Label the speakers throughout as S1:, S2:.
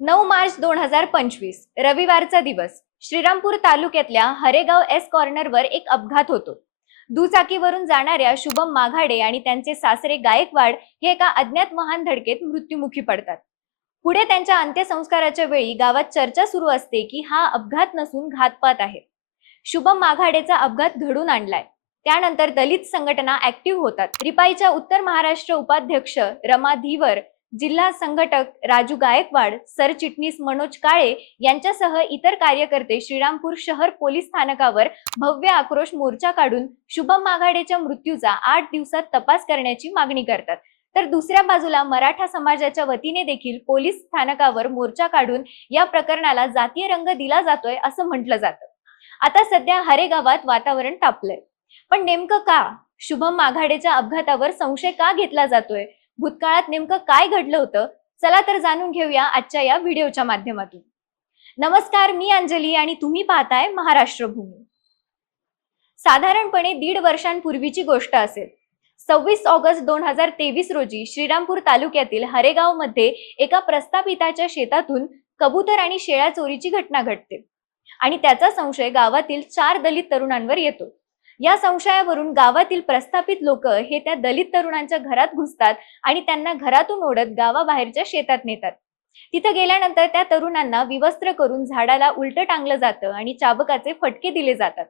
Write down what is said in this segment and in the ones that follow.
S1: नऊ मार्च दोन हजार पंचवीस रविवारचा दिवस. श्रीरामपूर तालुक्यातल्या हरेगाव एस कॉर्नरवर एक अपघात होतो. दुचाकीवरून जाणाऱ्या शुभम माघाडे आणि त्यांचे सासरे गायकवाड हे एका अज्ञात वाहन धडकेत मृत्युमुखी पडतात. पुढे त्यांच्या अंत्यसंस्काराच्या वेळी गावात चर्चा सुरू असते की हा अपघात नसून घातपात आहे. शुभम माघाडेचा अपघात घडून आणलाय. त्यानंतर दलित संघटना ऍक्टिव्ह होतात. रिपाईच्या उत्तर महाराष्ट्र उपाध्यक्ष रमा धीवर जिल्हा संघटक राजू गायकवाड सरचिटणीस मनोज काळे यांच्यासह इतर कार्यकर्ते श्रीरामपूर शहर पोलीस स्थानकावर भव्य आक्रोश मोर्चा काढून शुभम माघाडेच्या मृत्यूचा आठ दिवसात तपास करण्याची मागणी करतात. तर दुसऱ्या बाजूला मराठा समाजाच्या वतीने देखील पोलीस स्थानकावर मोर्चा काढून या प्रकरणाला जातीय रंग दिला जातोय असं म्हटलं जातं. आता सध्या हरे गावात वातावरण तापलंय. पण नेमकं का शुभम माघाडेच्या अपघातावर संशय का घेतला जातोय? भूतकाळात नेमकं काय घडलं होतं? चला तर जाणून घेऊया आजच्या या व्हिडिओच्या माध्यमातून. नमस्कार मी अंजली आणि तुम्ही पाहताय महाराष्ट्र भूमी साधारणपणे दीड वर्षांपूर्वीची गोष्ट असेल. सव्वीस ऑगस्ट दोन हजार तेवीस रोजी श्रीरामपूर तालुक्यातील हरेगावमध्ये एका प्रस्थापिताच्या शेतातून कबूतर आणि शेळ्या चोरीची घटना घडते. आणि त्याचा संशय गावातील चार दलित तरुणांवर येतो. या संशयावरून गावातील प्रस्थापित लोक हे त्या दलित तरुणांच्या घरात घुसतात आणि त्यांना घरातून ओढत गावाबाहेरच्या शेतात नेतात. तिथं गेल्यानंतर त्या तरुणांना विवस्त्र करून झाडाला उलट टांगलं जातं आणि चाबकाचे फटके दिले जातात.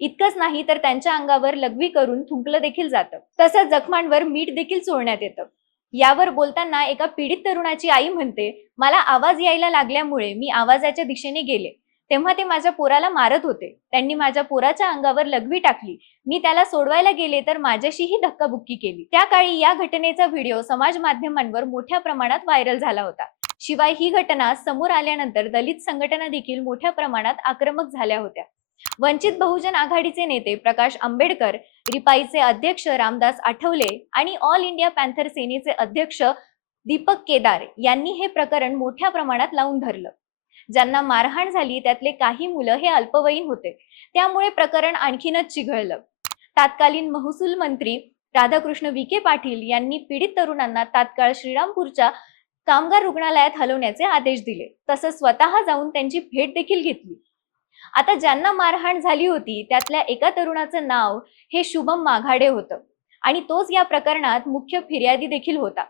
S1: इतकंच नाही तर त्यांच्या अंगावर लघवी करून थुंकलं देखील जातं. तसंच जखमांवर मीठ देखील चोळण्यात येतं. यावर बोलताना एका पीडित तरुणाची आई म्हणते मला आवाज यायला लागल्यामुळे मी आवाजाच्या दिशेने गेले. तेव्हा ते माझ्या पोराला मारत होते. त्यांनी माझ्या पोराच्या अंगावर लघवी टाकली. मी त्याला सोडवायला गेले तर माझ्याशीही धक्काबुक्की केली. त्या काळी या घटनेचा व्हिडिओ समाज माध्यमांवर मोठ्या प्रमाणात व्हायरल झाला होता. शिवाय ही घटना समोर आल्यानंतर दलित संघटना देखील मोठ्या प्रमाणात आक्रमक झाल्या होत्या. वंचित बहुजन आघाडीचे नेते प्रकाश आंबेडकर रिपाईचे अध्यक्ष रामदास आठवले आणि ऑल इंडिया पॅन्थर सेनेचे अध्यक्ष दीपक केदार यांनी हे प्रकरण मोठ्या प्रमाणात लावून धरलं. ज्यांना मारहाण झाली त्यातले काही मुलं हे अल्पवयीन होते. त्यामुळे प्रकरण आणखीनच चिघळलं. तत्कालीन महसूल मंत्री राधाकृष्ण विखे पाटील यांनी पीडित तरुणांना तात्काळ श्रीरामपूरच्या कामगार रुग्णालयात हलवण्याचे आदेश दिले. तसंच स्वतः जाऊन त्यांची भेट देखील घेतली. आता ज्यांना मारहाण झाली होती त्यातल्या एका तरुणाचं नाव हे शुभम माघाडे होतं. आणि तोच या प्रकरणात मुख्य फिर्यादी देखील होता.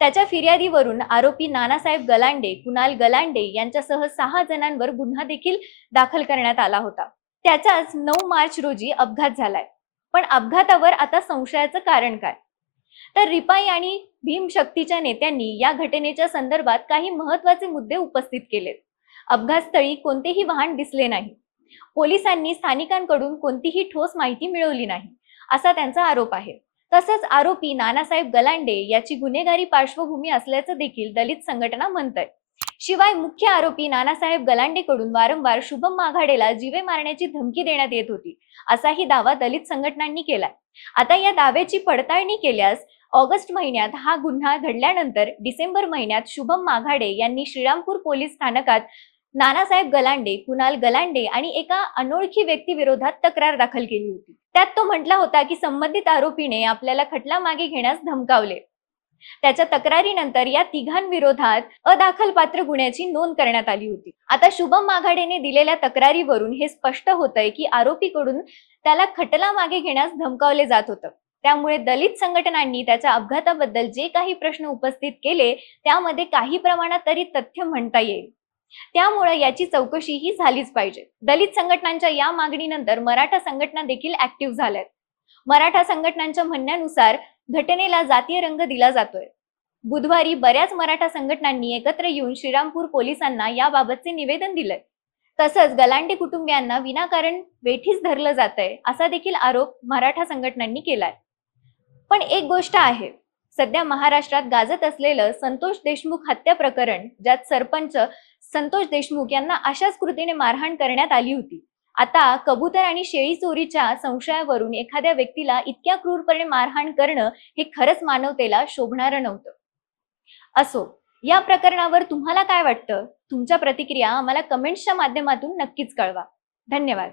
S1: त्याच्या फिर्यादीवरून आरोपी नानासाहेब गलांडे कुणाल गलांडे यांच्यासह सहा जणांवर गुन्हा देखील दाखल करण्यात आला होता. त्याचाच नऊ मार्च रोजी अपघात झालाय. पण अपघातावर आता संशयाचं कारण काय? तर रिपाई आणि भीमशक्तीच्या नेत्यांनी या घटनेच्या संदर्भात काही महत्त्वाचे मुद्दे उपस्थित केलेत. अपघातस्थळी कोणतेही वाहन दिसले नाही. पोलिसांनी स्थानिकांकडून कोणतीही ठोस माहिती मिळवली नाही असा त्यांचा आरोप आहे. तसंच आरोपी नानासाहेब गलांडे याची गुन्हेगारी पार्श्वभूमी असल्याचं देखील दलित संघटना म्हणतंय. शिवाय मुख्य आरोपी नानासाहेब गलांडेकडून वारंवार शुभम माघाडेला जीवे मारण्याची धमकी देण्यात येत होती असाही दावा दलित संघटनांनी केलाय. आता या दाव्याची पडताळणी केल्यास ऑगस्ट महिन्यात हा गुन्हा घडल्यानंतर डिसेंबर महिन्यात शुभम माघाडे यांनी श्रीरामपूर पोलीस स्थानकात नानासाहेब गलांडे कुणाल गलांडे आणि एका अनोळखी व्यक्तीविरोधात तक्रार दाखल केली होती. त्यात तो म्हटला होता की संबंधित आरोपीने आपल्याला खटला मागे घेण्यास धमकावले. त्याच्या तक्रारीनंतर या तिघांविरोधात अदाखल पात्र गुन्ह्याची नोंद करण्यात आली होती. आता शुभम माघाडेने दिलेल्या तक्रारीवरून हे स्पष्ट होतंय की आरोपीकडून त्याला खटला मागे घेण्यास धमकावले जात होतं. त्यामुळे दलित संघटनांनी त्याच्या अपघाताबद्दल जे काही प्रश्न उपस्थित केले त्यामध्ये काही प्रमाणात तरी तथ्य म्हणता येईल. त्यामुळे याची चौकशी ही झालीच पाहिजे. दलित संघटनांच्या या मागणीनंतर मराठा संघटना देखील ऍक्टिव्ह झाल्यात. मराठा संघटनांच्या म्हणण्यानुसार घटनेला जातीय रंग दिला जातोय. बुधवारी बऱ्याच मराठा संघटनांनी एकत्र येऊन श्रीरामपूर पोलिसांना याबाबतचे निवेदन दिलंय. तसंच गलांडे कुटुंबियांना विनाकारण वेठीस धरलं जातंय असा देखील आरोप मराठा संघटनांनी केलाय. पण एक गोष्ट आहे. सध्या महाराष्ट्रात गाजत असलेलं संतोष देशमुख हत्या प्रकरण ज्यात सरपंच संतोष देशमुख यांना अशाच कृतीने मारहाण करण्यात आली होती. आता कबूतर आणि शेळी चोरीच्या संशयावरून एखाद्या व्यक्तीला इतक्या क्रूरपणे मारहाण करणं हे खरंच मानवतेला शोभणारं नव्हतं. असो या प्रकरणावर तुम्हाला काय वाटतं? तुमच्या प्रतिक्रिया आम्हाला कमेंट्सच्या माध्यमातून नक्कीच कळवा. धन्यवाद.